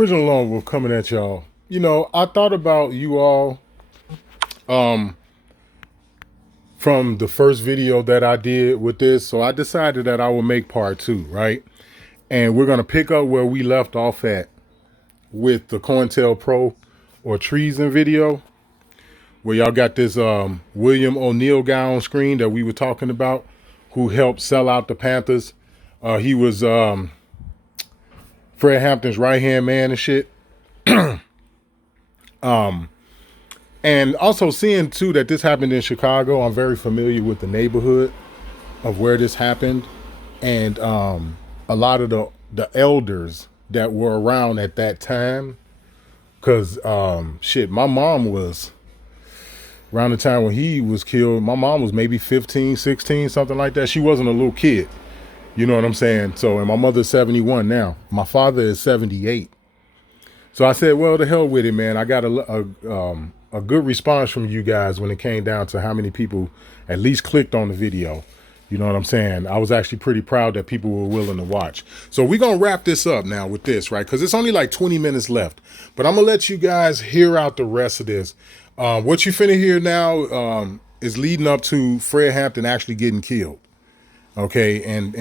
Original Long Wolf coming at y'all. You know, I thought about you all from the first video that I did with this, so I decided that I will make part 2, right? And we're gonna pick up where we left off at with the Cointelpro Or Treason video, where y'all got this William O'Neill guy on screen that we were talking about, who helped sell out the Panthers. He was Fred Hampton's right-hand man and shit. And also seeing too that this happened in Chicago, I'm very familiar with the neighborhood of where this happened, and a lot of the elders that were around at that time. Cause shit, my mom was around the time when he was killed. My mom was maybe 15, 16, something like that. She wasn't a little kid. You know what I'm saying? So, and my mother's 71 now. My father is 78. So I said, well, the hell with it, man. I got a good response from you guys when it came down to how many people at least clicked on the video. You know what I'm saying? I was actually pretty proud that people were willing to watch. So we're going to wrap this up now with this, right? Because it's only like 20 minutes left. But I'm going to let you guys hear out the rest of this. What you finna hear now is leading up to Fred Hampton actually getting killed. Okay, and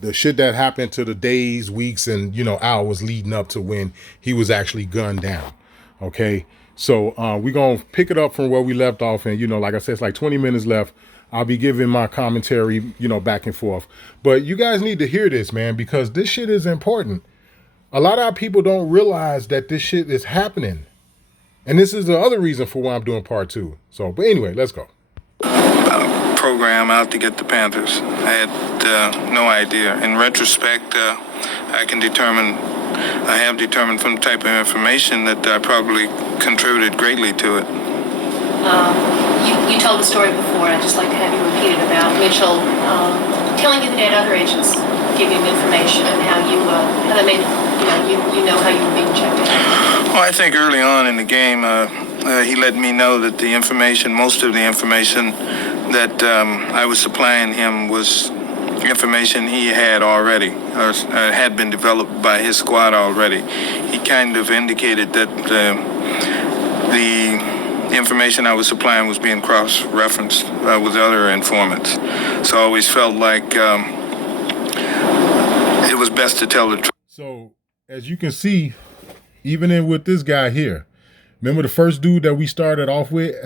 the shit that happened to the days, weeks, and hours leading up to when he was actually gunned down. Okay, so we're gonna pick it up from where we left off, and like I said, it's like 20 minutes left. I'll be giving my commentary, back and forth. But you guys need to hear this, man, because this shit is important. A lot of our people don't realize that this shit is happening, and this is the other reason for why I'm doing part 2. So, but anyway, let's go. Program out to get the Panthers. I had no idea. In retrospect, I have determined from the type of information that I probably contributed greatly to it. You told the story before, and I'd just like to have you repeat it about Mitchell telling you that other agents give him information and how that made how you were being checked out. Well, I think early on in the game, he let me know that most of the information that I was supplying him was information he had already, or had been developed by his squad already. He kind of indicated that the information I was supplying was being cross-referenced with other informants. So I always felt like it was best to tell the truth. So, as you can see, even with this guy here, remember the first dude that we started off with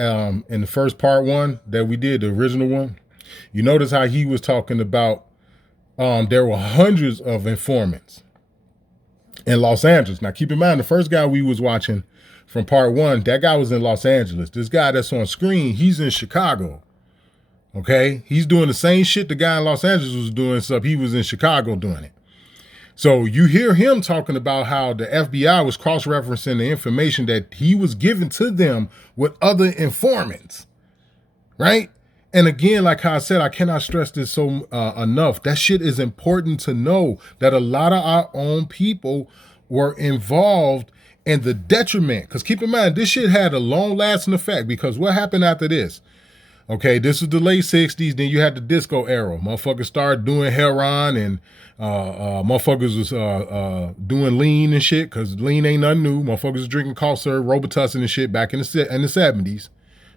in the first part 1 that we did, the original one? You notice how he was talking about there were hundreds of informants in Los Angeles. Now, keep in mind, the first guy we was watching from part 1, that guy was in Los Angeles. This guy that's on screen, he's in Chicago. Okay? He's doing the same shit the guy in Los Angeles was doing, except he was in Chicago doing it. So you hear him talking about how the FBI was cross-referencing the information that he was giving to them with other informants, right? And again, like how I said, I cannot stress this so enough. That shit is important to know, that a lot of our own people were involved in the detriment. Because keep in mind, this shit had a long-lasting effect, because what happened after this? Okay, this was the late 60s. Then you had the disco era. Motherfuckers started doing heroin, and motherfuckers was doing lean and shit, because lean ain't nothing new. Motherfuckers was drinking cough syrup, Robitussin and shit back in the 70s,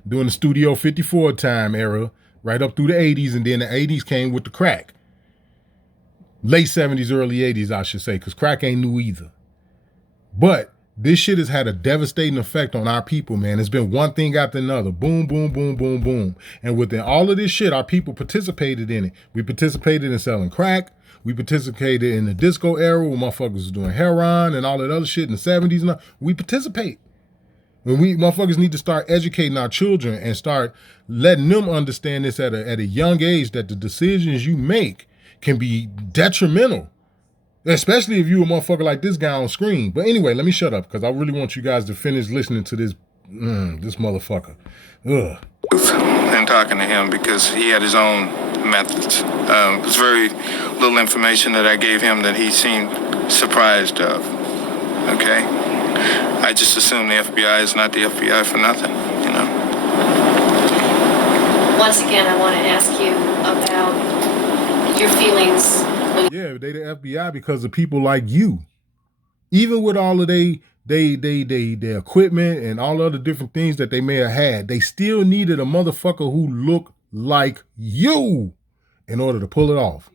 doing the Studio 54 time era, right up through the 80s, and then the 80s came with the crack. Late 70s, early 80s, I should say, because crack ain't new either. But this shit has had a devastating effect on our people, man. It's been one thing after another. Boom, boom, boom, boom, boom. And within all of this shit, our people participated in it. We participated in selling crack. We participated in the disco era where motherfuckers was doing heroin and all that other shit in the 70s. And all. We participate. When we motherfuckers need to start educating our children and start letting them understand this at a young age, that the decisions you make can be detrimental. Especially if you a motherfucker like this guy on screen. But anyway, let me shut up, because I really want you guys to finish listening to this motherfucker. Ugh. And talking to him, because he had his own methods. It was very little information that I gave him that he seemed surprised of. Okay? I just assume the FBI is not the FBI for nothing, Once again, I want to ask you about your feelings. Yeah, they the FBI because of people like you. Even with all of their equipment and all other different things that they may have had, they still needed a motherfucker who looked like you in order to pull it off.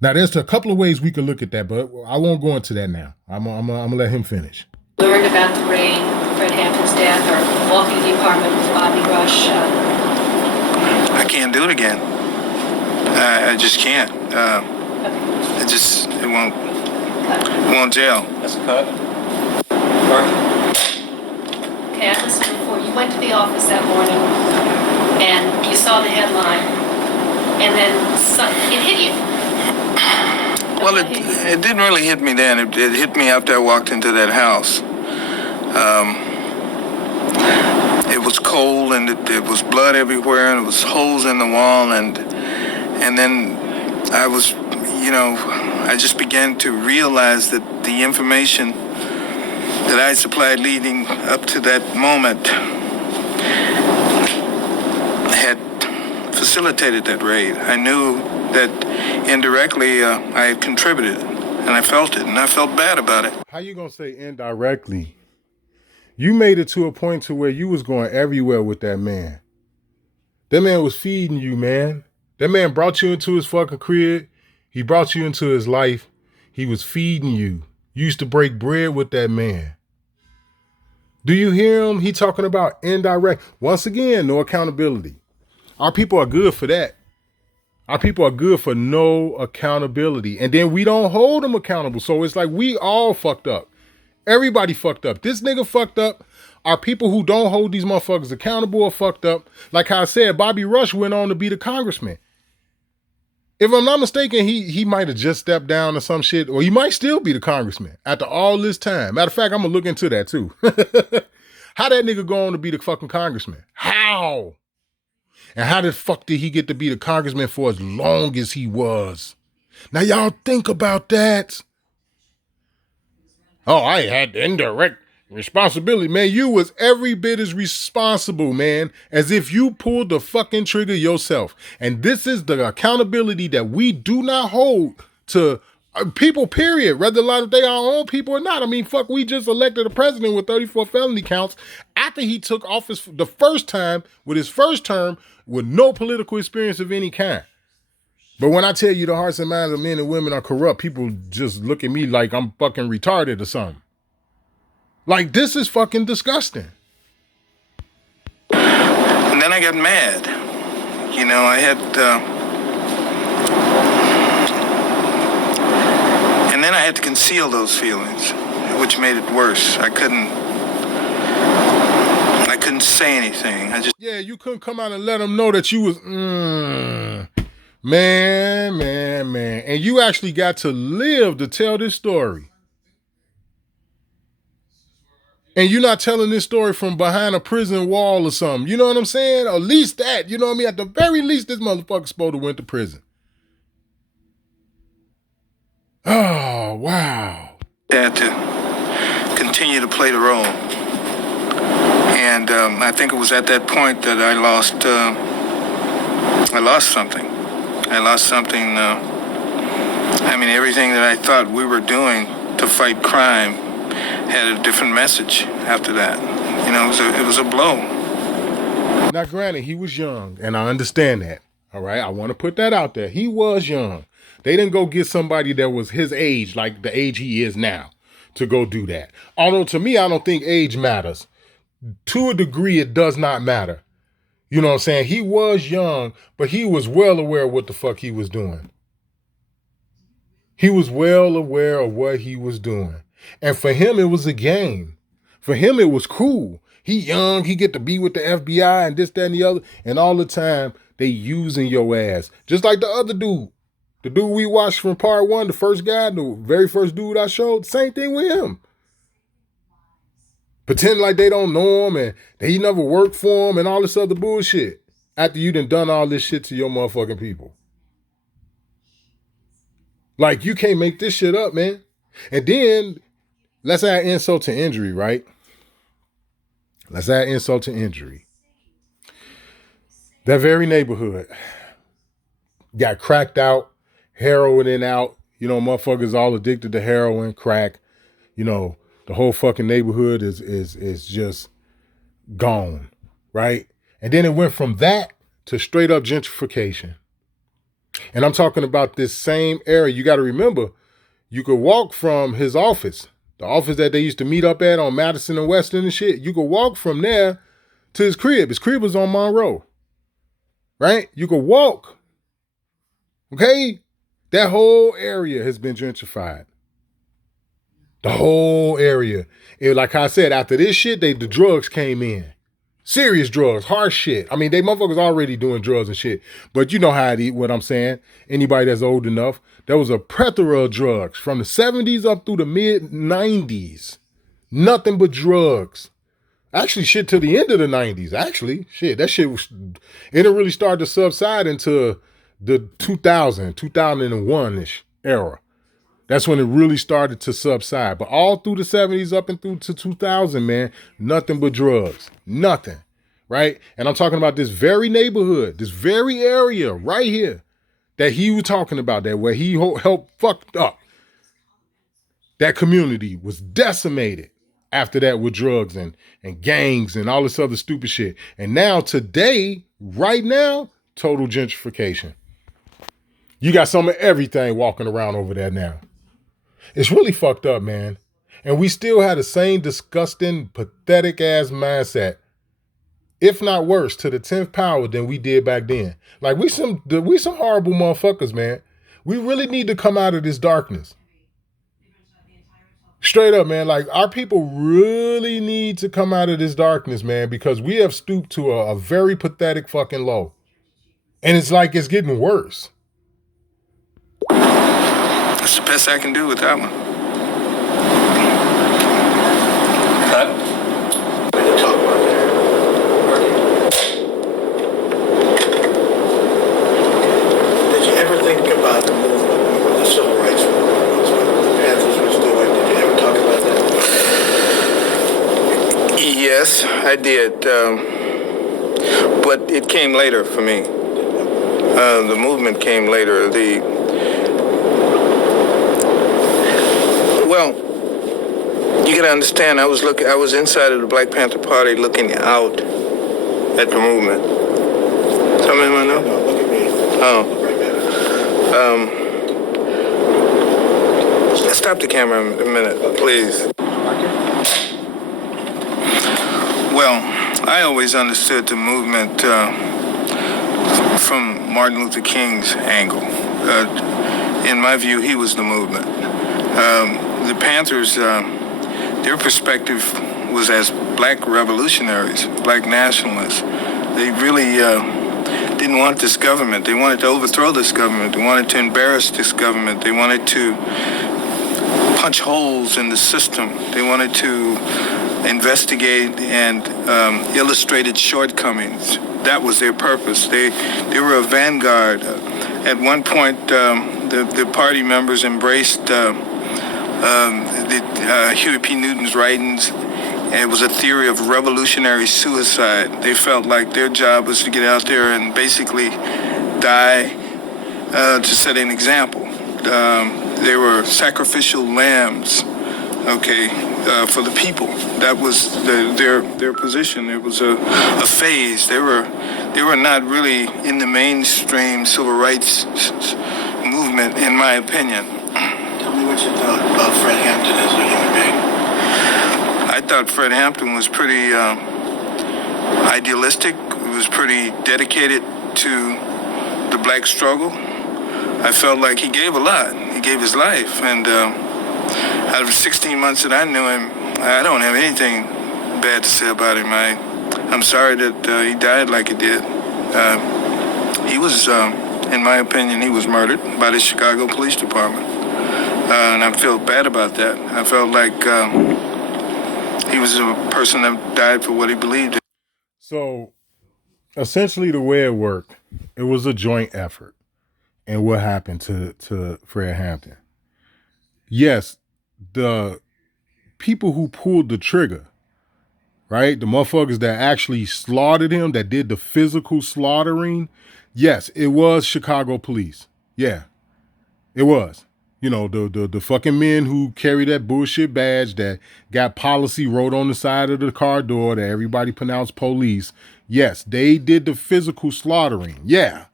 Now, there's a couple of ways we could look at that, but I won't go into that now. I'm gonna let him finish. Learned about the raid, Fred Hampton's death, or walking the apartment with Bobby Rush. I can't do it again. I just can't. It won't jail. That's a cut. Okay, I listened before. You went to the office that morning and you saw the headline, and then it hit you. Well, it didn't really hit me then. It hit me after I walked into that house. It was cold, and it was blood everywhere, and it was holes in the wall, and then I was, I just began to realize that the information that I supplied leading up to that moment had facilitated that raid. I knew that indirectly I had contributed, and I felt it, and I felt bad about it. How you gonna say indirectly? You made it to a point to where you was going everywhere with that man. That man was feeding you, man. That man brought you into his fucking crib. He brought you into his life. He was feeding you. You used to break bread with that man. Do you hear him? He talking about indirect. Once again, no accountability. Our people are good for that. Our people are good for no accountability. And then we don't hold them accountable. So it's like we all fucked up. Everybody fucked up. This nigga fucked up. Our people who don't hold these motherfuckers accountable are fucked up. Like how I said, Bobby Rush went on to be the congressman. If I'm not mistaken, he might have just stepped down or some shit, or he might still be the congressman after all this time. Matter of fact, I'm going to look into that too. How that nigga go on to be the fucking congressman? How? And how the fuck did he get to be the congressman for as long as he was? Now y'all think about that. Oh, I had indirect responsibility. Man, you was every bit as responsible, man, as if you pulled the fucking trigger yourself. And this is the accountability that we do not hold to people, period. Whether a lot of they are our own people or not. I mean, fuck, we just elected a president with 34 felony counts after he took office the first time with his first term with no political experience of any kind. But when I tell you the hearts and minds of men and women are corrupt, people just look at me like I'm fucking retarded or something. Like, this is fucking disgusting. And then I got mad. I had... and then I had to conceal those feelings, which made it worse. I couldn't say anything. Yeah, you couldn't come out and let them know that you was... Man. And you actually got to live to tell this story. And you're not telling this story from behind a prison wall or something. You know what I'm saying? At least that, you know what I mean? At the very least, this motherfucker's supposed to went to prison. Oh, wow. I had to continue to play the role. And I think it was at that point that I lost something. I lost something. Everything that I thought we were doing to fight crime had a different message after that. It was a blow. Now, granted, he was young, and I understand that. All right, I want to put that out there. He was young. They didn't go get somebody that was his age, like the age he is now, to go do that. Although, to me, I don't think age matters. To a degree, it does not matter. You know what I'm saying? He was young, but he was well aware of what the fuck he was doing. He was well aware of what he was doing. And for him, it was a game. For him, it was cool. He young, he get to be with the FBI and this, that, and the other. And all the time, they using your ass. Just like the other dude. The dude we watched from part one, the first guy, the very first dude I showed, same thing with him. Pretend like they don't know him and they never worked for him and all this other bullshit. After you done all this shit to your motherfucking people. Like, you can't make this shit up, man. And then, let's add insult to injury, right? Let's add insult to injury. That very neighborhood got cracked out, heroin out. Motherfuckers all addicted to heroin, crack. you know, the whole fucking neighborhood is just gone, right? And then it went from that to straight up gentrification. And I'm talking about this same area. You got to remember, you could walk from his office, the office that they used to meet up at on Madison and Western and shit. You could walk from there to his crib. His crib was on Monroe, right? You could walk. Okay? That whole area has been gentrified. The whole area. Like I said, after this shit, the drugs came in. Serious drugs, hard shit. I mean, they motherfuckers already doing drugs and shit. But you know how it eat, what I'm saying. Anybody that's old enough. There was a plethora of drugs from the 70s up through the mid 90s. Nothing but drugs. Actually, shit to the end of the 90s. Actually, shit, that shit was, it didn't really start to subside into the 2001-ish era. That's when it really started to subside. But all through the 70s up and through to 2000, man, nothing but drugs. Nothing, right? And I'm talking about this very neighborhood, this very area right here that he was talking about, that where he helped fucked up. That community was decimated after that with drugs and gangs and all this other stupid shit. And now today, right now, total gentrification. You got some of everything walking around over there now. It's really fucked up, man. And we still have the same disgusting, pathetic ass mindset, if not worse, to the 10th power than we did back then. Like we some horrible motherfuckers, man. We really need to come out of this darkness. Straight up, man. Like our people really need to come out of this darkness, man, because we have stooped to a very pathetic fucking low. And it's like it's getting worse. That's the best I can do with that one. Cut. Talk about that. Did you ever think about the movement, the civil rights movement, what the Panthers was doing? Did you ever talk about that? Yes, I did. But it came later for me. The movement came later. Well, you gotta understand, I was inside of the Black Panther Party looking out at the movement. Somebody wanna know? No, look at me. Oh. Right back. Stop the camera a minute, please. Well, I always understood the movement from Martin Luther King's angle. In my view, he was the movement. The Panthers, their perspective was as black revolutionaries, black nationalists. They really didn't want this government. They wanted to overthrow this government. They wanted to embarrass this government. They wanted to punch holes in the system. They wanted to investigate and illustrate its shortcomings. That was their purpose. They were a vanguard. At one point, the party members embraced Huey P. Newton's writings. It was a theory of revolutionary suicide. They felt like their job was to get out there and basically die to set an example. They were sacrificial lambs, for the people. That was their position. It was a phase. They were not really in the mainstream civil rights movement, in my opinion. Tell me what you thought about Fred Hampton as a human being. I thought Fred Hampton was pretty idealistic. He was pretty dedicated to the black struggle. I felt like he gave a lot. He gave his life. And out of 16 months that I knew him, I don't have anything bad to say about him. I'm sorry that he died like he did. He was, in my opinion, he was murdered by the Chicago Police Department. And I feel bad about that. I felt like he was a person that died for what he believed in. So essentially the way it worked, it was a joint effort. And what happened to Fred Hampton? Yes, the people who pulled the trigger, right? The motherfuckers that actually slaughtered him, that did the physical slaughtering. Yes, it was Chicago police. Yeah, it was. You know, the fucking men who carry that bullshit badge that got policy wrote on the side of the car door that everybody pronounced police. Yes, they did the physical slaughtering. Yeah.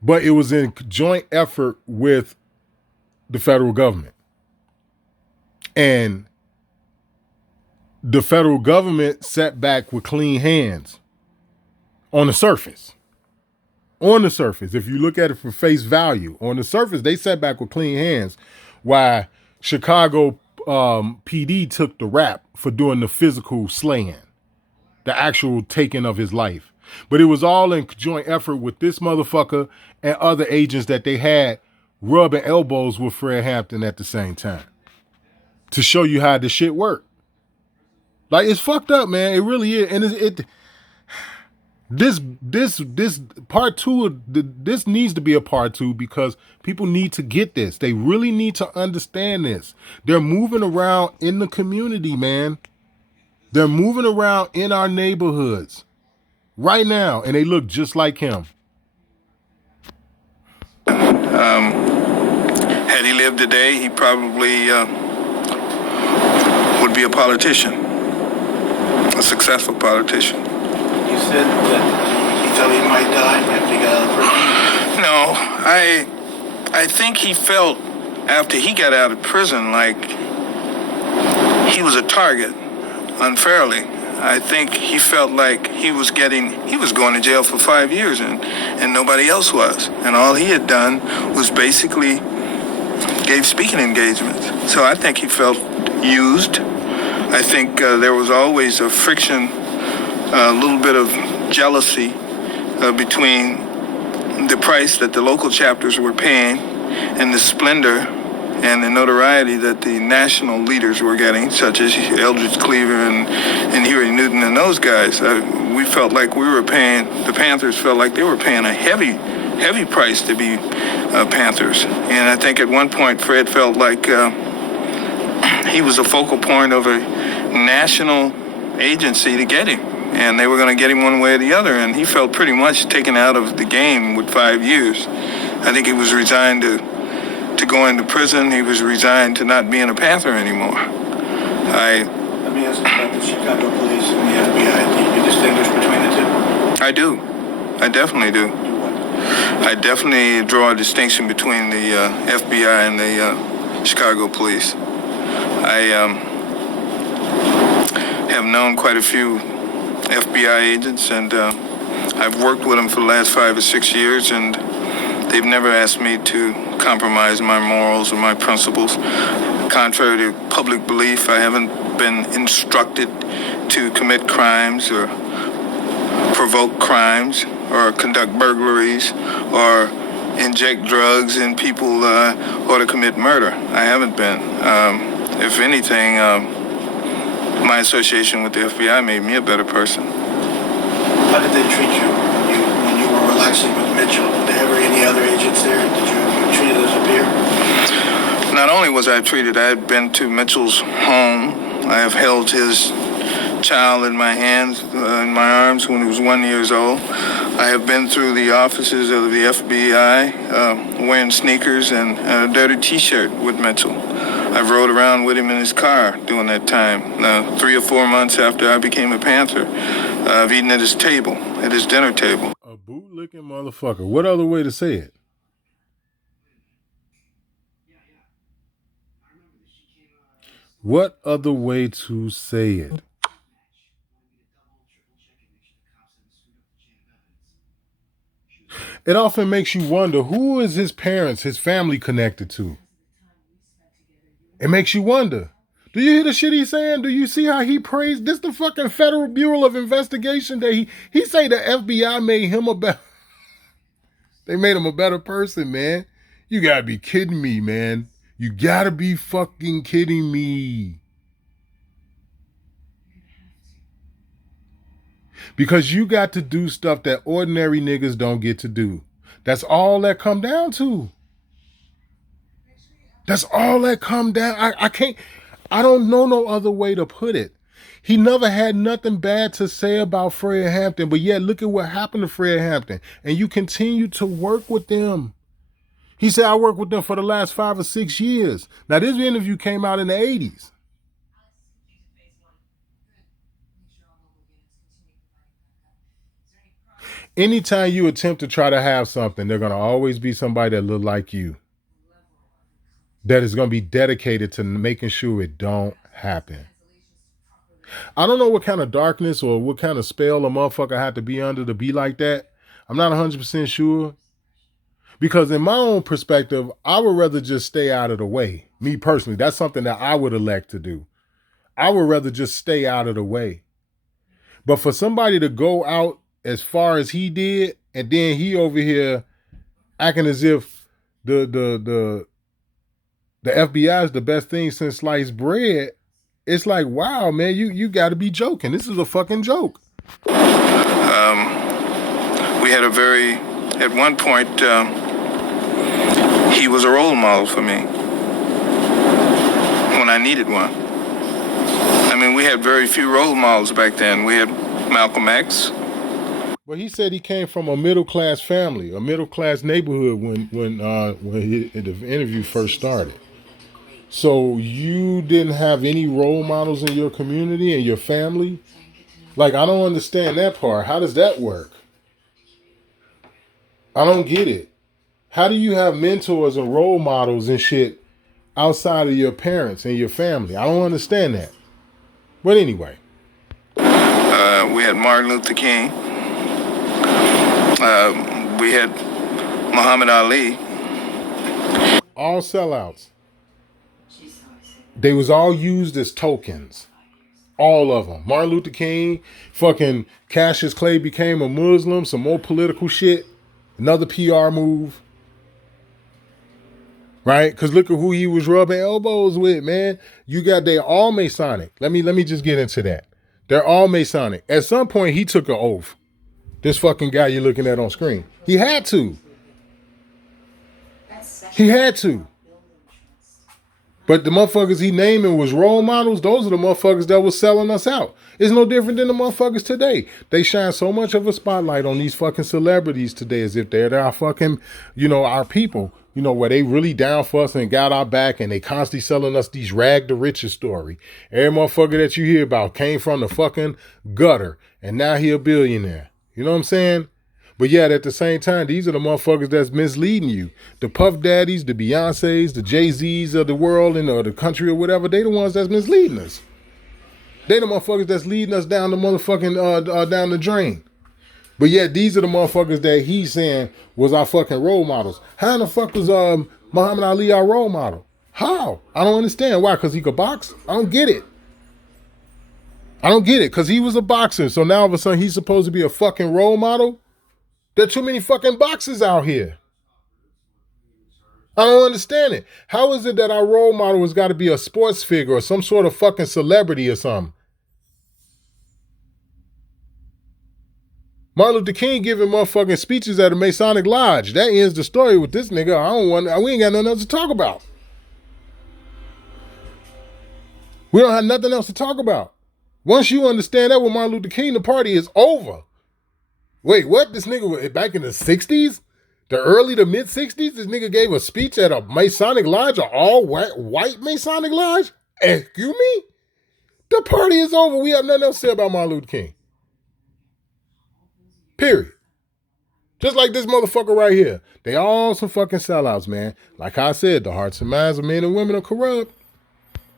But it was in joint effort with the federal government. And the federal government sat back with clean hands on the surface. On the surface, if you look at it for face value, on the surface, they sat back with clean hands. While Chicago PD took the rap for doing the physical slaying, the actual taking of his life. But it was all in joint effort with this motherfucker and other agents that they had rubbing elbows with Fred Hampton at the same time to show you how this shit worked. Like, it's fucked up, man. It really is. And this part two, this needs to be a part two because people need to get this. They really need to understand this. They're moving around in the community, man. They're moving around in our neighborhoods right now, and they look just like him. Had he lived today, he probably would be a politician, a successful politician. You said that he thought he might die after he got out of prison? No, I think he felt after he got out of prison like he was a target unfairly. I think he felt like he was going to jail for 5 years and nobody else was. And all he had done was basically gave speaking engagements. So I think he felt used. I think there was always a friction, a little bit of jealousy between the price that the local chapters were paying and the splendor and the notoriety that the national leaders were getting, such as Eldridge Cleaver and Huey Newton and those guys. We felt like the Panthers felt like they were paying a heavy price to be Panthers. And I think at one point Fred felt like he was a focal point of a national agency to get him. And they were going to get him one way or the other. And he felt pretty much taken out of the game with 5 years. I think he was resigned to go into prison. He was resigned to not being a Panther anymore. Let me ask you about the Chicago police and the FBI. Do you distinguish between the two? I do. I definitely do. Do what? I definitely draw a distinction between the FBI and the Chicago police. I have known quite a few FBI agents, and I've worked with them for the last 5 or 6 years, and they've never asked me to compromise my morals or my principles. Contrary to public belief, I haven't been instructed to commit crimes or provoke crimes or conduct burglaries or inject drugs in people or to commit murder. I haven't been. If anything, my association with the FBI made me a better person. How did they treat you when you were relaxing with Mitchell? Were there ever any other agents there? Did you treat it as a peer? Not only was I treated, I had been to Mitchell's home. I have held his child in my hands, in my arms when he was 1 year old. I have been through the offices of the FBI wearing sneakers and a dirty T-shirt with Mitchell. I've rode around with him in his car during that time. 3 or 4 months after I became a Panther, I've eaten at his table, at his dinner table. A bootlicking motherfucker. What other way to say it? What other way to say it? It often makes you wonder, who is his parents, his family connected to? It makes you wonder. Do you hear the shit he's saying? Do you see how he praised this? The fucking Federal Bureau of Investigation that he say the FBI made him a better. They made him a better person, man. You gotta be kidding me, man. You gotta be fucking kidding me. Because you got to do stuff that ordinary niggas don't get to do. That's all that come down to. That's all that come down. I don't know no other way to put it. He never had nothing bad to say about Fred Hampton, but yet look at what happened to Fred Hampton. And you continue to work with them. He said, I worked with them for the last 5 or 6 years. Now, this interview came out in the 80s. Anytime you attempt to try to have something, they're going to always be somebody that look like you, that is going to be dedicated to making sure it don't happen. I don't know what kind of darkness or what kind of spell a motherfucker had to be under to be like that. I'm not 100% sure. Because in my own perspective, I would rather just stay out of the way. Me personally, that's something that I would elect to do. I would rather just stay out of the way. But for somebody to go out as far as he did, and then he over here acting as if the FBI is the best thing since sliced bread, it's like, wow, man, you got to be joking. This is a fucking joke. We had at one point, he was a role model for me when I needed one. I mean, we had very few role models back then. We had Malcolm X. Well, he said he came from a middle-class family, a middle-class neighborhood when the interview first started. So you didn't have any role models in your community and your family? Like, I don't understand that part. How does that work? I don't get it. How do you have mentors and role models and shit outside of your parents and your family? I don't understand that. But anyway. We had Martin Luther King. We had Muhammad Ali. All sellouts. They was all used as tokens. All of them. Martin Luther King, fucking Cassius Clay became a Muslim, some more political shit. Another PR move. Right? Because look at who he was rubbing elbows with, man. They're all Masonic. Let me just get into that. They're all Masonic. At some point, he took an oath. This fucking guy you're looking at on screen. He had to. He had to. But the motherfuckers he naming was role models. Those are the motherfuckers that was selling us out. It's no different than the motherfuckers today. They shine so much of a spotlight on these fucking celebrities today as if they're our fucking, our people. Where they really down for us and got our back, and they constantly selling us these rag to riches story. Every motherfucker that you hear about came from the fucking gutter, and now he a billionaire. You know what I'm saying? But yet at the same time, these are the motherfuckers that's misleading you. The Puff Daddies, the Beyoncés, the Jay-Z's of the world or the country or whatever, they the ones that's misleading us. They the motherfuckers that's leading us down the motherfucking, down the drain. But yet these are the motherfuckers that he's saying was our fucking role models. How in the fuck was Muhammad Ali our role model? How? I don't understand. Why? Because he could box? I don't get it. Because he was a boxer. So now all of a sudden he's supposed to be a fucking role model? There are too many fucking boxers out here. I don't understand it. How is it that our role model has got to be a sports figure or some sort of fucking celebrity or something? Martin Luther King giving motherfucking speeches at a Masonic lodge. That ends the story with this nigga. We ain't got nothing else to talk about. We don't have nothing else to talk about. Once you understand that with Martin Luther King, the party is over. Wait, what? This nigga was back in the 60s? The early to mid 60s? This nigga gave a speech at a Masonic lodge, an all white Masonic lodge? Excuse me? The party is over. We have nothing else to say about Martin Luther King. Period. Just like this motherfucker right here. They all some fucking sellouts, man. Like I said, the hearts and minds of men and women are corrupt.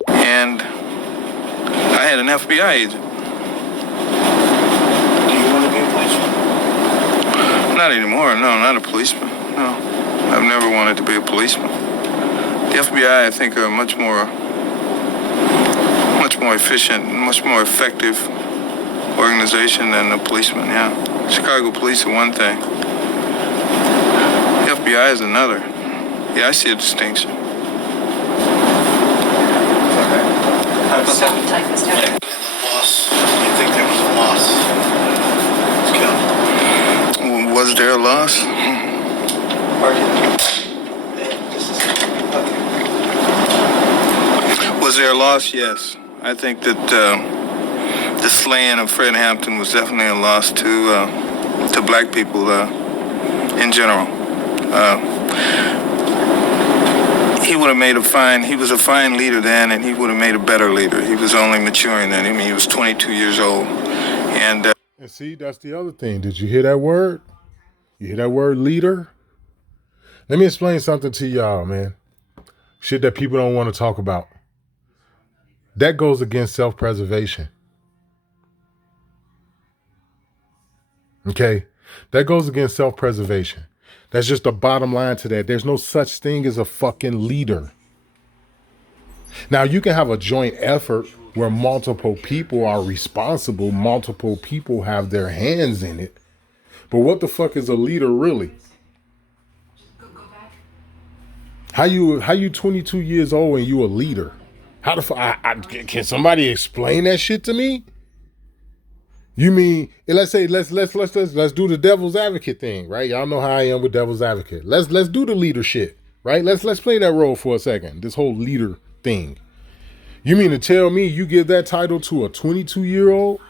And I had an FBI agent. Do you want to be a policeman? Not anymore. No, not a policeman. No. I've never wanted to be a policeman. The FBI, I think, are much more efficient, much more effective organization than the policeman, yeah. Chicago police are one thing. The FBI is another. Yeah, I see a distinction. Loss. Do you think there was a loss? Was there a loss? Was there a loss? Yes. I think that the slaying of Fred Hampton was definitely a loss to black people in general. he would have made he was a fine leader then, and he would have made a better leader. He was only maturing then. I mean, he was 22 years old. And see, that's the other thing. Did you hear that word? You hear that word, leader? Let me explain something to y'all, man. Shit that people don't want to talk about. That goes against self-preservation. Okay? That goes against self-preservation. That's just the bottom line to that. There's no such thing as a fucking leader. Now, you can have a joint effort where multiple people are responsible, multiple people have their hands in it. But what the fuck is a leader really? How you 22 years old and you a leader? How the fuck? Can somebody explain that shit to me? You mean, let's do the devil's advocate thing, right? Y'all know how I am with devil's advocate. Let's do the leader shit, right? Let's play that role for a second. This whole leader thing. You mean to tell me you give that title to a 22-year-old?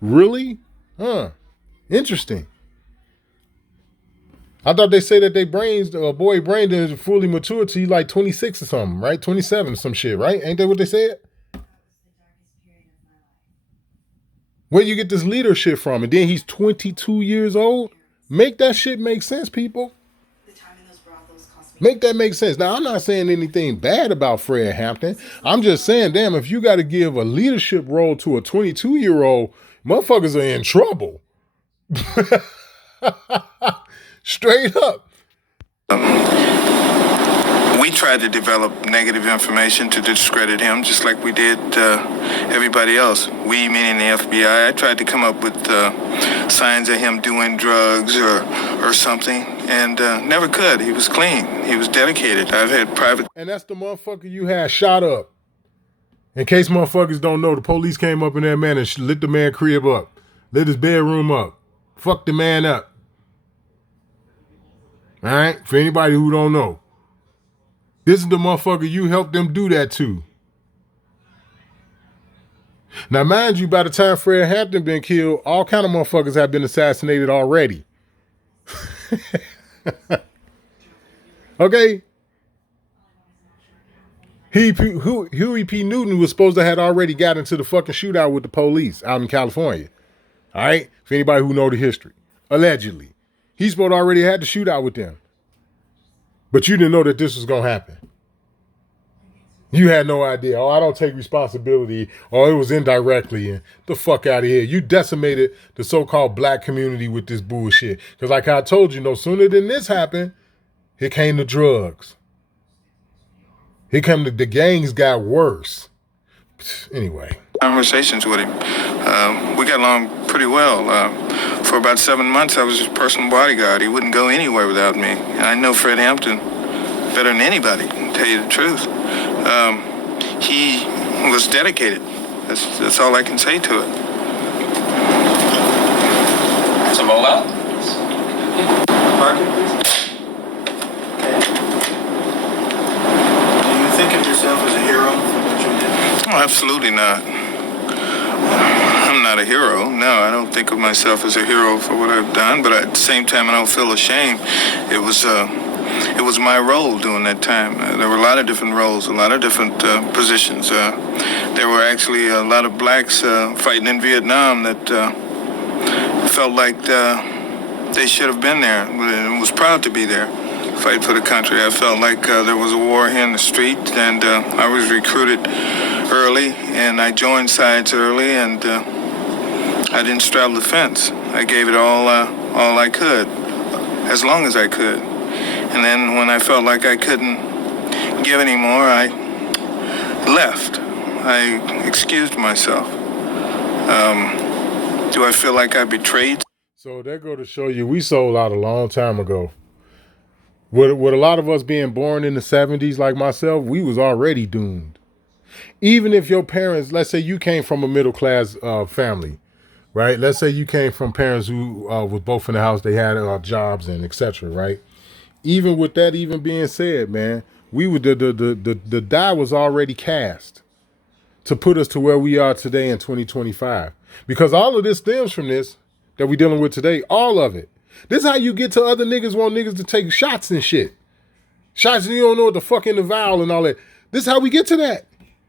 Really? Huh. Interesting. I thought they say that they brains, a boy brain is fully mature to like 26 or something, right? 27 or some shit, right? Ain't that what they said? Where you get this leadership from? And then he's 22 years old? Make that shit make sense, people. Make that make sense. Now, I'm not saying anything bad about Fred Hampton. I'm just saying, damn, if you got to give a leadership role to a 22-year-old, motherfuckers are in trouble. Straight up. We tried to develop negative information to discredit him, just like we did everybody else. We, meaning the FBI, I tried to come up with signs of him doing drugs or something, and never could. He was clean. He was dedicated. I've had private... And that's the motherfucker you had shot up. In case motherfuckers don't know, the police came up in that man and lit the man crib up. Lit his bedroom up. Fucked the man up. All right? For anybody who don't know. This is the motherfucker you helped them do that to. Now, mind you, by the time Fred Hampton been killed, all kind of motherfuckers have been assassinated already. Okay? Huey P. Newton was supposed to have already got into the fucking shootout with the police out in California. All right? For anybody who know the history. Allegedly. He's supposed to already had the shootout with them. But you didn't know that this was going to happen. You had no idea. Oh, I don't take responsibility. Oh, it was indirectly. And the fuck out of here. You decimated the so-called black community with this bullshit. Because like I told you, no sooner than this happened, here came the drugs. Here came the gangs got worse. Anyway. Conversations with him. We got along pretty well. For about 7 months, I was his personal bodyguard. He wouldn't go anywhere without me. And I know Fred Hampton better than anybody, to tell you the truth. He was dedicated. That's all I can say to it. So roll out. Park it, please. Do you think of yourself as a hero for what you did? Oh, absolutely not. I'm not a hero. No, I don't think of myself as a hero for what I've done, but at the same time, I don't feel ashamed. It was my role during that time. There were a lot of different roles, a lot of different positions. There were actually a lot of blacks fighting in Vietnam that felt like they should have been there and was proud to be there, fight for the country. I felt like there was a war here in the street, and I was recruited early, and I joined sides early, and I didn't straddle the fence. I gave it all I could, as long as I could. And then when I felt like I couldn't give any more, I left. I excused myself. Do I feel like I betrayed? So that go to show you, we sold out a long time ago. With a lot of us being born in the 70s like myself, we was already doomed. Even if your parents, let's say you came from a middle class family, right? Let's say you came from parents who was both in the house, they had jobs and etc., right? Even with that even being said, man, we would the die was already cast to put us to where we are today in 2025. Because all of this stems from this that we're dealing with today, all of it. This is how you get to other niggas want niggas to take shots and shit. Shots you don't know what the fuck in the vowel and all that. This is how we get to that.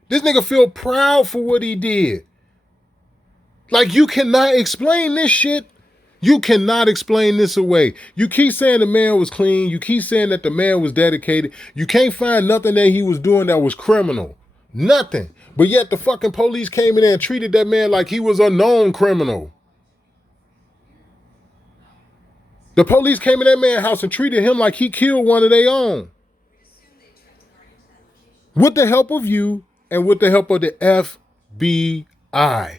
This nigga feel proud for what he did. Like, you cannot explain this shit. You cannot explain this away. You keep saying the man was clean. You keep saying that the man was dedicated. You can't find nothing that he was doing that was criminal. Nothing. But yet the fucking police came in there and treated that man like he was a known criminal. The police came in that man's house and treated him like he killed one of their own. With the help of you and with the help of the FBI.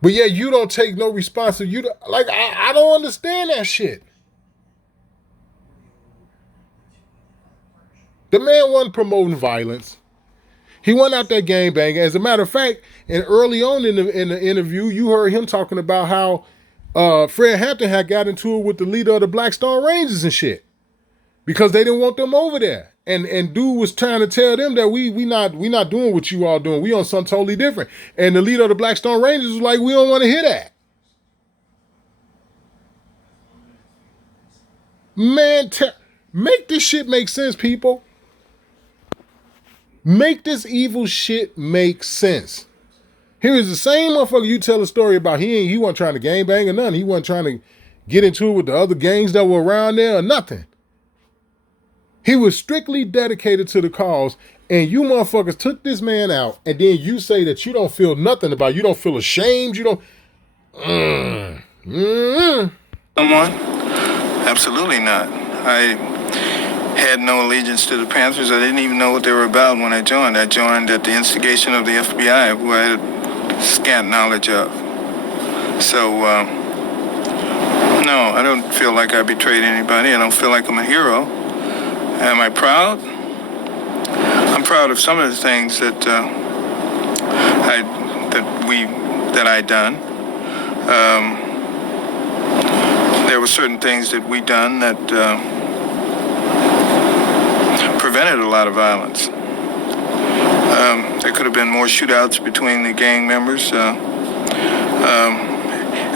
But yeah, you don't take no responsibility. I don't understand that shit. The man wasn't promoting violence. He went out there gang banging. As a matter of fact, and early on in the interview, you heard him talking about how Fred Hampton had got into it with the leader of the Black Stone Rangers and shit. Because they didn't want them over there. And dude was trying to tell them that we not doing what you all doing. We on something totally different. And the leader of the Black Stone Rangers was like, we don't want to hear that. Man, make this shit make sense, people. Make this evil shit make sense. Here is the same motherfucker you tell a story about. He wasn't trying to gang bang or nothing. He wasn't trying to get into it with the other gangs that were around there or nothing. He was strictly dedicated to the cause, and you motherfuckers took this man out, and then you say that you don't feel nothing about it. You don't feel ashamed. You don't... Someone? Absolutely not. I had no allegiance to the Panthers. I didn't even know what they were about when I joined. I joined at the instigation of the FBI, who I had scant knowledge of. So, no, I don't feel like I betrayed anybody. I don't feel like I'm a hero. Am I proud? I'm proud of some of the things that I done. There were certain things that we done that prevented a lot of violence. There could have been more shootouts between the gang members.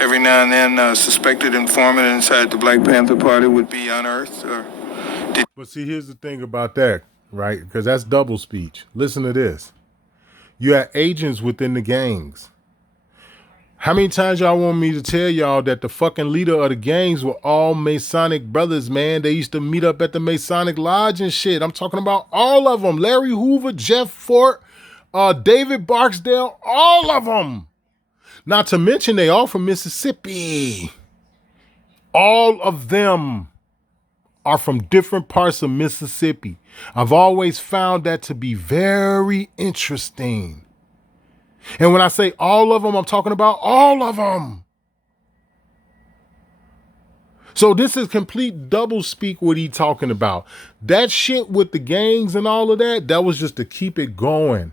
Every now and then, a suspected informant inside the Black Panther Party would be unearthed. But see, here's the thing about that, right? Because that's double speech. Listen to this. You have agents within the gangs. How many times y'all want me to tell y'all that the fucking leader of the gangs were all Masonic brothers, man? They used to meet up at the Masonic Lodge and shit. I'm talking about all of them. Larry Hoover, Jeff Fort, David Barksdale, all of them. Not to mention they all from Mississippi. All of them are from different parts of Mississippi. I've always found that to be very interesting. And when I say all of them, I'm talking about all of them. So this is complete double speak what he talking about. That shit with the gangs and all of that, that was just to keep it going.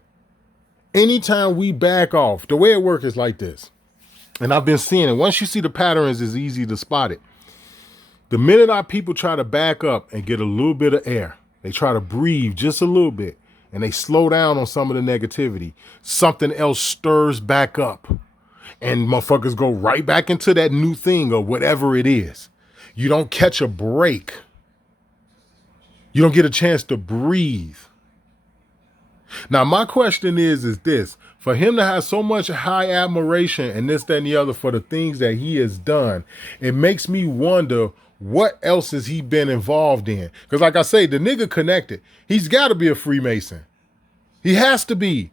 Anytime we back off, the way it works is like this. And I've been seeing it. Once you see the patterns, it's easy to spot it. The minute our people try to back up and get a little bit of air, they try to breathe just a little bit, and they slow down on some of the negativity, something else stirs back up. And motherfuckers go right back into that new thing or whatever it is. You don't catch a break. You don't get a chance to breathe. Now, my question is this. For him to have so much high admiration and this, that, and the other for the things that he has done, it makes me wonder what else has he been involved in? Because like I say, the nigga connected. He's got to be a Freemason. He has to be.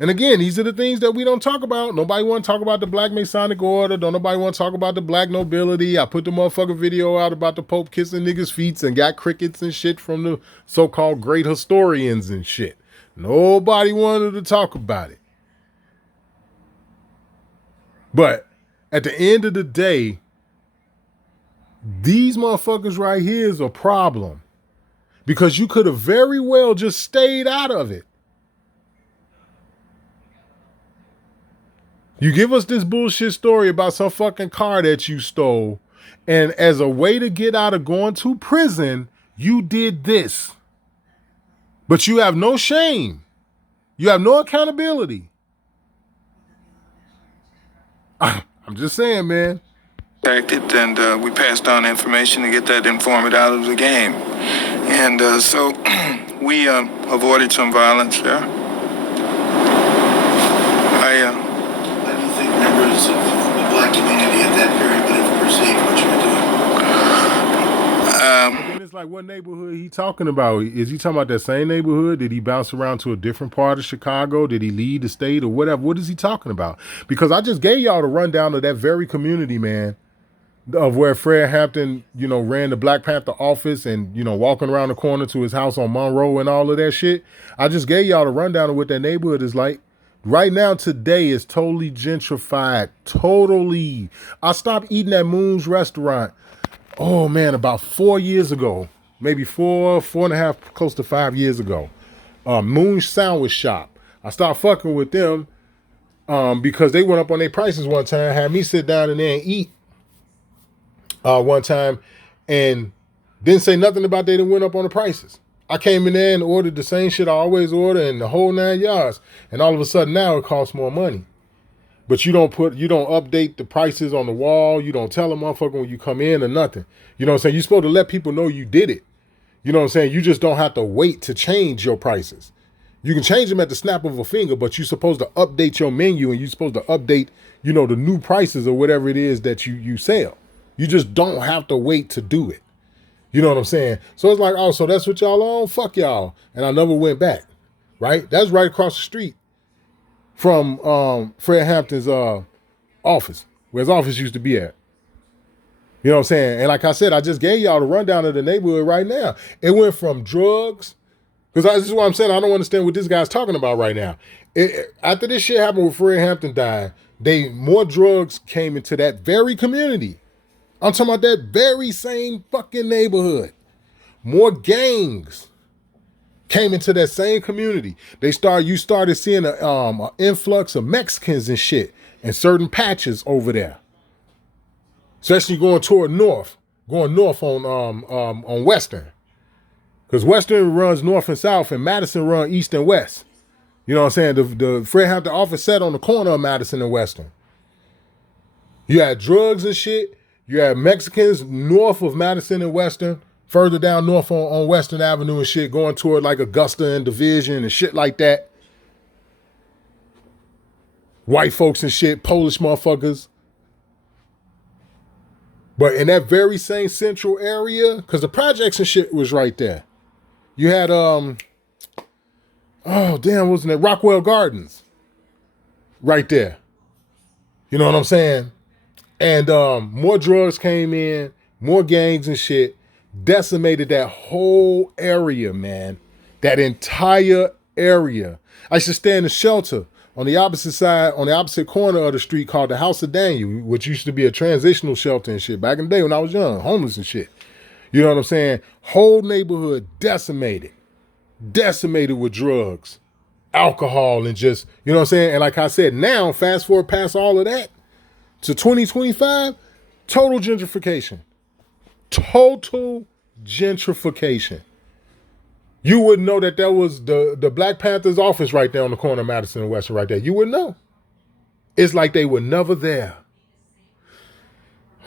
And again, these are the things that we don't talk about. Nobody want to talk about the Black Masonic Order. Don't nobody want to talk about the Black Nobility. I put the motherfucker video out about the Pope kissing niggas' feet and got crickets and shit from the so-called great historians and shit. Nobody wanted to talk about it. But at the end of the day, these motherfuckers right here is a problem. Because you could have very well just stayed out of it. You give us this bullshit story about some fucking car that you stole, and as a way to get out of going to prison, you did this. But you have no shame. You have no accountability. I'm just saying, man. contacted, and we passed on information to get that informant out of the game. And so we avoided some violence there. How do you think members of the black community at that period would have perceived what you were doing? And it's like, what neighborhood he talking about? Is he talking about that same neighborhood? Did he bounce around to a different part of Chicago? Did he leave the state or whatever? What is he talking about? Because I just gave y'all the rundown of that very community, man, of where Fred Hampton, ran the Black Panther office and, walking around the corner to his house on Monroe and all of that shit. I just gave y'all the rundown of what that neighborhood is like. Right now, today is totally gentrified. Totally. I stopped eating at Moon's restaurant, oh man, about 4 years ago. Maybe four and a half, close to 5 years ago. Moon's Sandwich Shop. I stopped fucking with them because they went up on their prices one time, had me sit down in there and eat one time, and didn't say nothing about they didn't went up on the prices. I came in there and ordered the same shit I always order and the whole 9 yards. And all of a sudden now it costs more money. But you don't update the prices on the wall. You don't tell a motherfucker when you come in or nothing. You know what I'm saying? You're supposed to let people know you did it. You know what I'm saying? You just don't have to wait to change your prices. You can change them at the snap of a finger, but you're supposed to update your menu and you're supposed to update, the new prices or whatever it is that you sell. You just don't have to wait to do it. You know what I'm saying? So it's like, oh, so that's what y'all on? Fuck y'all. And I never went back, right? That's right across the street from Fred Hampton's office, where his office used to be at. You know what I'm saying? And like I said, I just gave y'all the rundown of the neighborhood right now. It went from drugs, because this is what I'm saying. I don't understand what this guy's talking about right now. After this shit happened with Fred Hampton died, more drugs came into that very community. I'm talking about that very same fucking neighborhood. More gangs came into that same community. You started seeing an influx of Mexicans and shit in certain patches over there. Especially going north on Western. Because Western runs north and south and Madison runs east and west. You know what I'm saying? The Fred Hampton office sat on the corner of Madison and Western. You had drugs and shit. You had Mexicans north of Madison and Western, further down north on Western Avenue and shit, going toward like Augusta and Division and shit like that. White folks and shit, Polish motherfuckers. But in that very same central area, because the projects and shit was right there. You had, wasn't it? Rockwell Gardens. Right there. You know what I'm saying? And more drugs came in, more gangs and shit, decimated that whole area, man. That entire area. I used to stay in the shelter on the opposite side, on the opposite corner of the street called the House of Daniel, which used to be a transitional shelter and shit back in the day when I was young, homeless and shit. You know what I'm saying? Whole neighborhood decimated with drugs, alcohol, and just, you know what I'm saying? And like I said, now, fast forward past all of that, to 2025, total gentrification. Total gentrification. You wouldn't know that was the Black Panther's office right there on the corner of Madison and Western right there. You wouldn't know. It's like they were never there.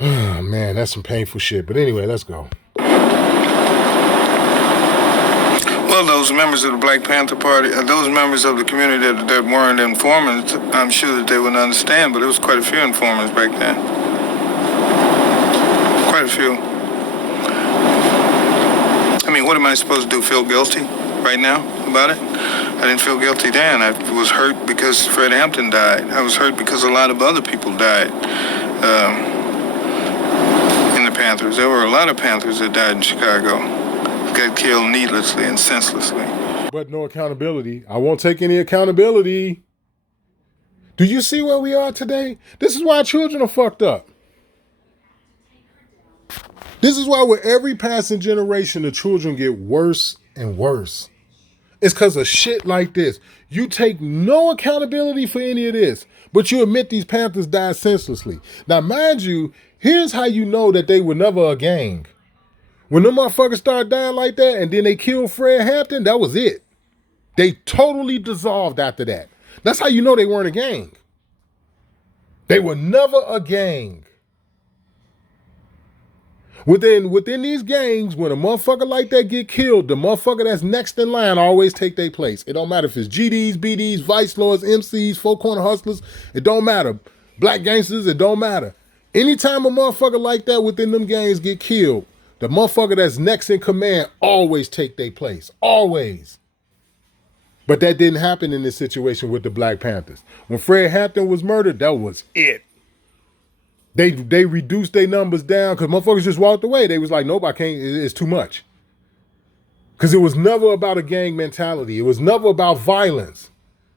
Oh, man, that's some painful shit. But anyway, let's go. Well, those members of the Black Panther Party, those members of the community that weren't informants, I'm sure that they would understand, but there was quite a few informants back then. Quite a few. I mean, what am I supposed to do, feel guilty right now about it? I didn't feel guilty then. I was hurt because Fred Hampton died. I was hurt because a lot of other people died in the Panthers. There were a lot of Panthers that died in Chicago. Got killed needlessly and senselessly. But no accountability. I won't take any accountability. Do you see where we are today? This is why children are fucked up. This is why with every passing generation, the children get worse and worse. It's because of shit like this. You take no accountability for any of this, but you admit these Panthers died senselessly. Now, mind you, here's how you know that they were never a gang. When them motherfuckers started dying like that and then they killed Fred Hampton, that was it. They totally dissolved after that. That's how you know they weren't a gang. They were never a gang. Within these gangs, when a motherfucker like that get killed, the motherfucker that's next in line always take their place. It don't matter if it's GDs, BDs, vice lords, MCs, four corner hustlers. It don't matter. Black gangsters, it don't matter. Anytime a motherfucker like that within them gangs get killed, the motherfucker that's next in command always take their place. Always. But that didn't happen in this situation with the Black Panthers. When Fred Hampton was murdered, that was it. They reduced their numbers down because motherfuckers just walked away. They was like, nope, I can't, it's too much. Because it was never about a gang mentality. It was never about violence.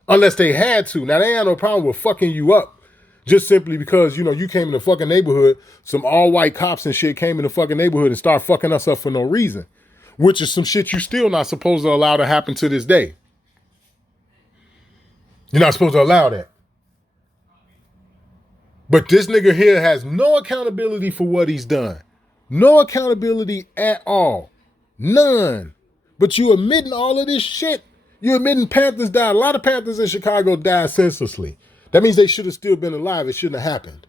Unless they had to. Now, they had no problem with fucking you up. Just simply because, you came in the fucking neighborhood, some all-white cops and shit came in the fucking neighborhood and started fucking us up for no reason. Which is some shit you're still not supposed to allow to happen to this day. You're not supposed to allow that. But this nigga here has no accountability for what he's done. No accountability at all. None. But you admitting all of this shit. You admitting Panthers died. A lot of Panthers in Chicago died senselessly. That means they should have still been alive. It shouldn't have happened.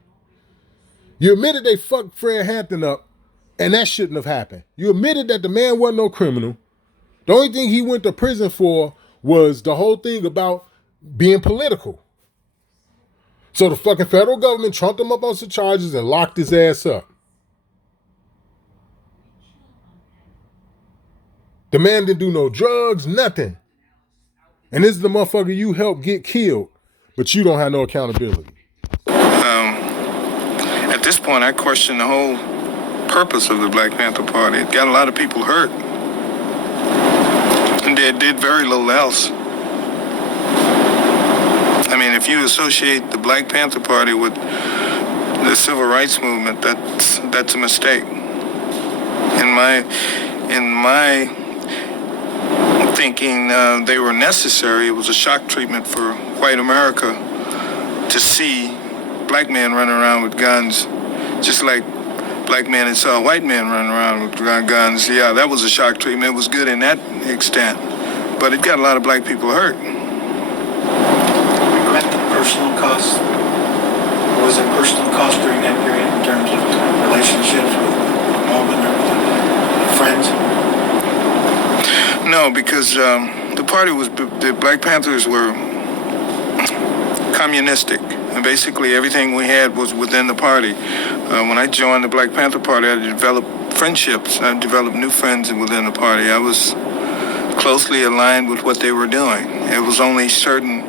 You admitted they fucked Fred Hampton up, and that shouldn't have happened. You admitted that the man wasn't no criminal. The only thing he went to prison for was the whole thing about being political. So the fucking federal government trumped him up on some charges and locked his ass up. The man didn't do no drugs, nothing. And this is the motherfucker you helped get killed, but you don't have no accountability. At this point, I question the whole purpose of the Black Panther Party. It got a lot of people hurt. And they did very little else. I mean, if you associate the Black Panther Party with the civil rights movement, that's a mistake. In my thinking, they were necessary. It was a shock treatment for white America to see black men running around with guns, just like black men saw white men running around with guns. Yeah, that was a shock treatment. It was good in that extent, but it got a lot of black people hurt. Regret the personal costs? Was there personal cost during that period in terms of relationships with Mormon or with friends? No, because the Black Panthers were communistic. And basically everything we had was within the party. When I joined the Black Panther Party, I developed friendships. I developed new friends within the party. I was closely aligned with what they were doing. It was only certain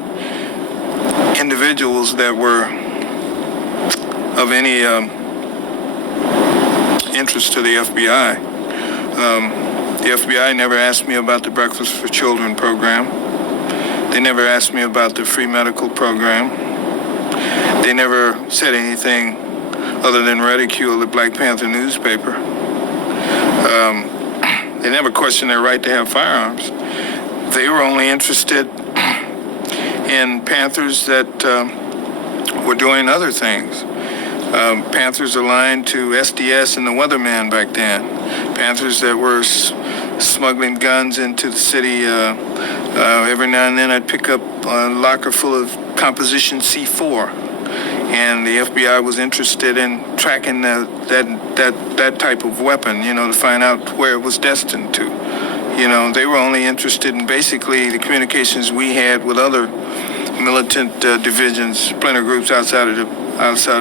individuals that were of any interest to the FBI. The FBI never asked me about the Breakfast for Children program. They never asked me about the free medical program. They never said anything other than ridicule the Black Panther newspaper. They never questioned their right to have firearms. They were only interested in Panthers that were doing other things. Panthers aligned to SDS and the Weatherman back then. Panthers that were smuggling guns into the city. Every now and then I'd pick up a locker full of composition C4. And the FBI was interested in tracking that type of weapon, to find out where it was destined to. They were only interested in basically the communications we had with other militant divisions, splinter groups outside of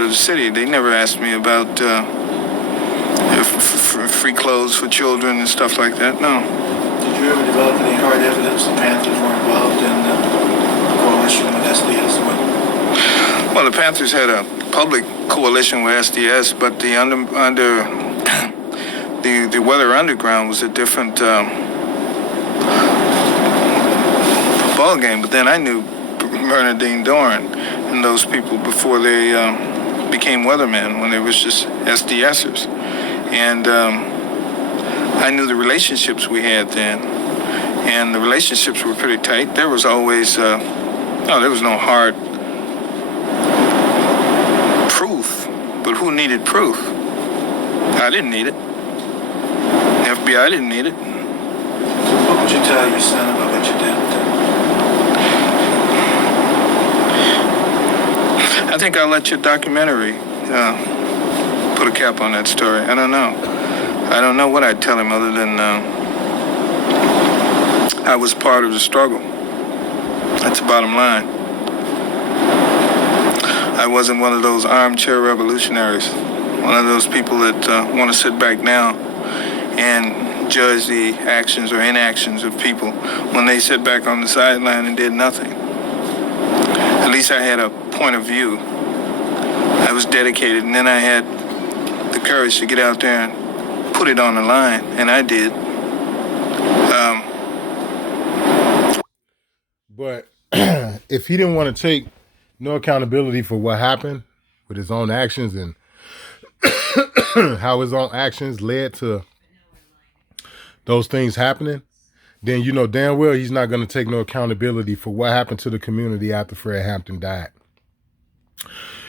the city. They never asked me about free clothes for children and stuff like that. No. Did you ever develop any hard evidence the Panthers were involved in the coalition with SDS? Well, the Panthers had a public coalition with SDS, but the the Weather Underground was a different ball game. But then I knew Bernardine Doran and those people before they became weathermen, when they was just SDSers, and I knew the relationships we had then, and the relationships were pretty tight. There was always there was no hard proof, but who needed proof? I didn't need it. The FBI didn't need it. What would you tell your son about what you did? I think I'll let your documentary put a cap on that story. I don't know. I don't know what I'd tell him other than I was part of the struggle. That's the bottom line. I wasn't one of those armchair revolutionaries, one of those people that want to sit back now and judge the actions or inactions of people when they sit back on the sideline and did nothing. At least I had a point of view. I was dedicated, and then I had the courage to get out there and put it on the line, and I did. But if he didn't want to take no accountability for what happened with his own actions and how his own actions led to those things happening, then you know damn well he's not going to take no accountability for what happened to the community after Fred Hampton died.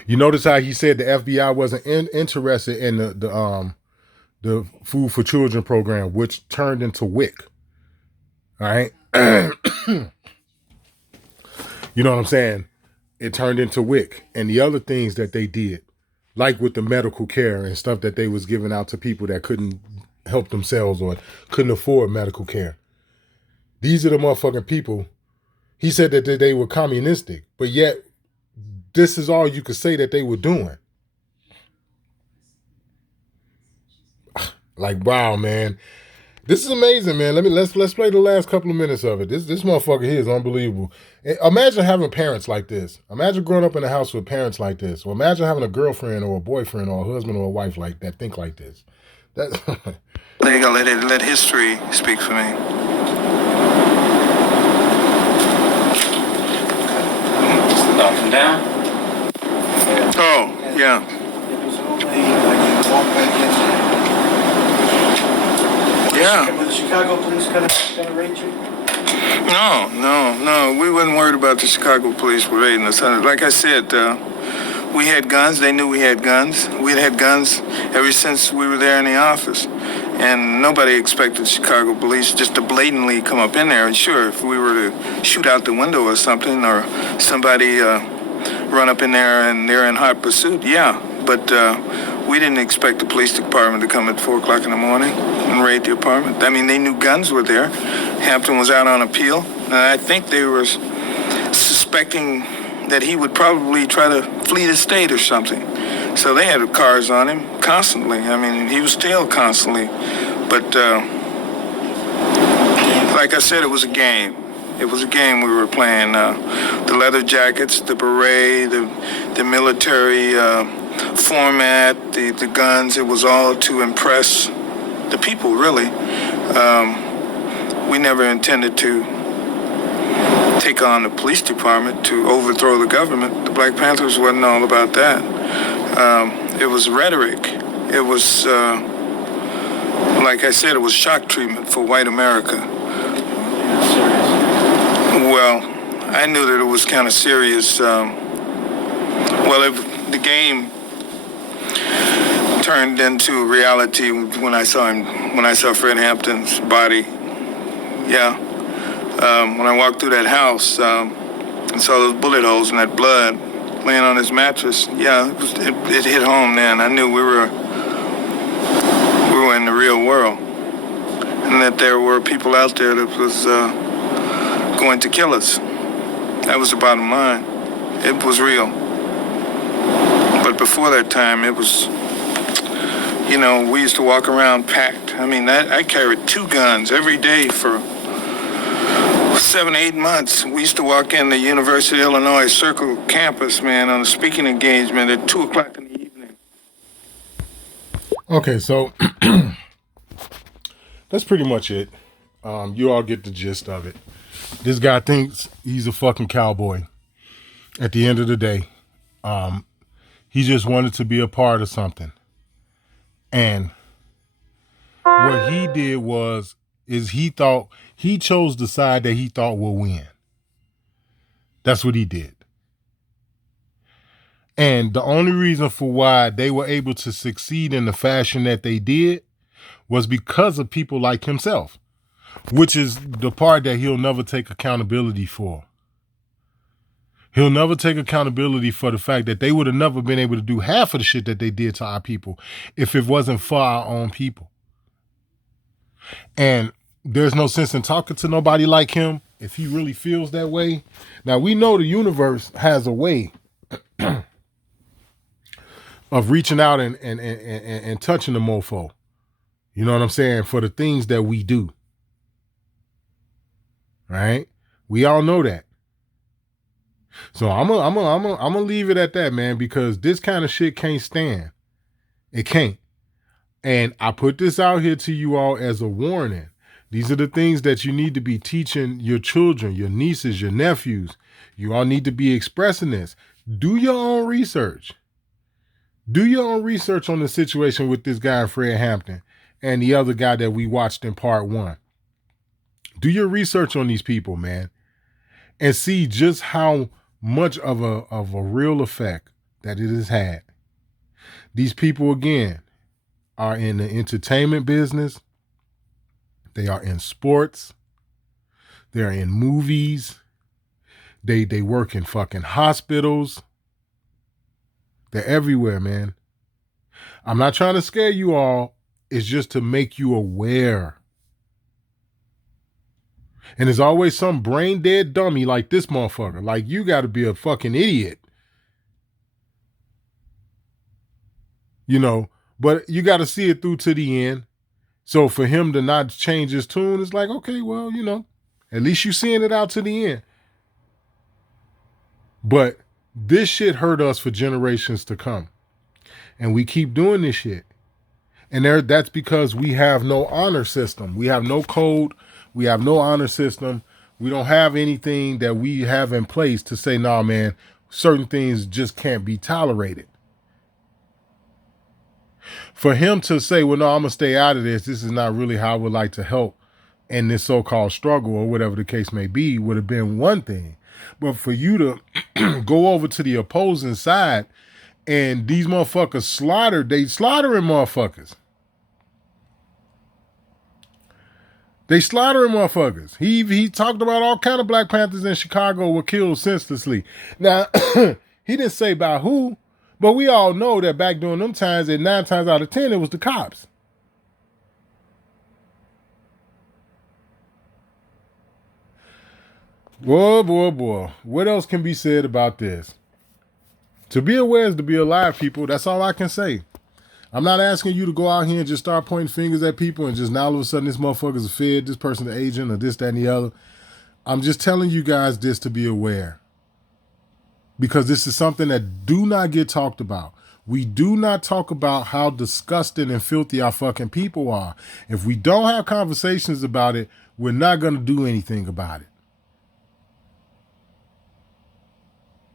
You notice how he said the FBI wasn't interested in the Food for Children program, which turned into WIC. All right. You know what I'm saying? It turned into WIC and the other things that they did, like with the medical care and stuff that they was giving out to people that couldn't help themselves or couldn't afford medical care. These are the motherfucking people. He said that they were communistic, but yet this is all you could say that they were doing. Like, wow, man. This is amazing, man. Let's play the last couple of minutes of it. This motherfucker here is unbelievable. Imagine having parents like this. Imagine growing up in a house with parents like this. Or imagine having a girlfriend or a boyfriend or a husband or a wife like that think like this. There you go. Let history speak for me. Knock him down. Oh, yeah. It was only like you walk back in. Yeah. Were the Chicago police gonna raid you? No. We wasn't worried about the Chicago police raiding us. Like I said, we had guns. They knew we had guns. We'd had guns ever since we were there in the office. And nobody expected Chicago police just to blatantly come up in there. And sure, if we were to shoot out the window or something, or somebody run up in there and they're in hot pursuit, yeah. But we didn't expect the police department to come at 4 o'clock in the morning and raid the apartment. I mean, they knew guns were there. Hampton was out on appeal. And I think they were suspecting that he would probably try to flee the state or something. So they had cars on him constantly. I mean, he was tailed constantly. But like I said, it was a game. It was a game we were playing. The leather jackets, the beret, the military format, the guns, it was all to impress the people, really. We never intended to take on the police department to overthrow the government. The Black Panthers wasn't all about that. It was rhetoric. It was, like I said, it was shock treatment for white America. Well, I knew that it was kind of serious. The game turned into reality when I saw Fred Hampton's body. Yeah. When I walked through that house and saw those bullet holes and that blood laying on his mattress, yeah, it hit home then. I knew we were in the real world, and that there were people out there that was going to kill us. That was the bottom line. It was real. But before that time, it was, we used to walk around packed. I mean, I carried 2 guns every day for 7, 8 months. We used to walk in the University of Illinois Circle campus, man, on a speaking engagement at 2 o'clock in the evening. Okay, so that's pretty much it. You all get the gist of it. This guy thinks he's a fucking cowboy. At the end of the day, he just wanted to be a part of something. And what he did is he chose the side that he thought would win. That's what he did. And the only reason for why they were able to succeed in the fashion that they did was because of people like himself, which is the part that he'll never take accountability for. He'll never take accountability for the fact that they would have never been able to do half of the shit that they did to our people if it wasn't for our own people. And there's no sense in talking to nobody like him if he really feels that way. Now, we know the universe has a way of reaching out and touching the mofo. You know what I'm saying? For the things that we do. Right? We all know that. So I'm gonna leave it at that, man, because this kind of shit can't stand. It can't. And I put this out here to you all as a warning. These are the things that you need to be teaching your children, your nieces, your nephews. You all need to be expressing this. Do your own research. Do your own research on the situation with this guy, Fred Hampton, and the other guy that we watched in part 1. Do your research on these people, man, and see just how much of a real effect that it has had. These people, again, are in the entertainment business. They are in sports. They're in movies. They work in fucking hospitals. They're everywhere, man. I'm not trying to scare you all. It's just to make you aware. And there's always some brain dead dummy like this motherfucker. Like, you got to be a fucking idiot. You know, but you got to see it through to the end. So for him to not change his tune, it's like, okay, well, you know, at least you seeing it out to the end. But this shit hurt us for generations to come. And we keep doing this shit. And that's because we have no honor system. We have no code. We have no honor system. We don't have anything that we have in place to say, nah, man, certain things just can't be tolerated. For him to say, well, no, I'm going to stay out of this. This is not really how I would like to help in this so-called struggle or whatever the case may be would have been one thing. But for you to go over to the opposing side and these motherfuckers they slaughtering motherfuckers. They slaughtering motherfuckers. He talked about all kind of Black Panthers in Chicago were killed senselessly. Now, he didn't say by who, but we all know that back during them times, at 9 times out of 10, it was the cops. Boy. What else can be said about this? To be aware is to be alive, people. That's all I can say. I'm not asking you to go out here and just start pointing fingers at people and just now all of a sudden this motherfucker's a fed, this person an agent, or this, that, and the other. I'm just telling you guys this to be aware. Because this is something that do not get talked about. We do not talk about how disgusting and filthy our fucking people are. If we don't have conversations about it, we're not going to do anything about it.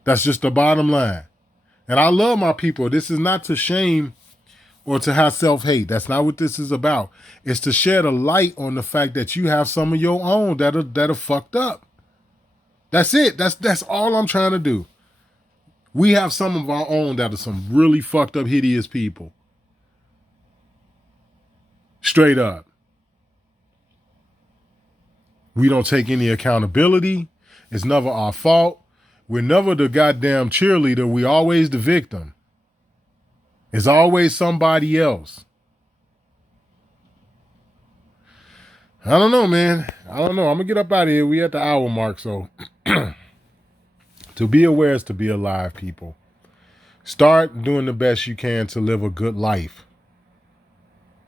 That's just the bottom line. And I love my people. This is not to shame or to have self-hate. That's not what this is about. It's to shed a light on the fact that you have some of your own that are fucked up. That's it. That's all I'm trying to do. We have some of our own that are some really fucked up, hideous people. Straight up. We don't take any accountability. It's never our fault. We're never the goddamn cheerleader. We always the victim. It's always somebody else. I don't know, man. I don't know. I'm going to get up out of here. We at the hour mark, so to be aware is to be alive, people. Start doing the best you can to live a good life.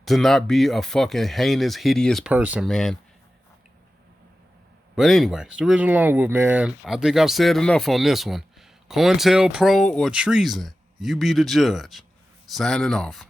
To not be a fucking heinous, hideous person, man. But anyway, it's the original Lone Wolf, man. I think I've said enough on this one. Cointelpro or treason? You be the judge. Signing off.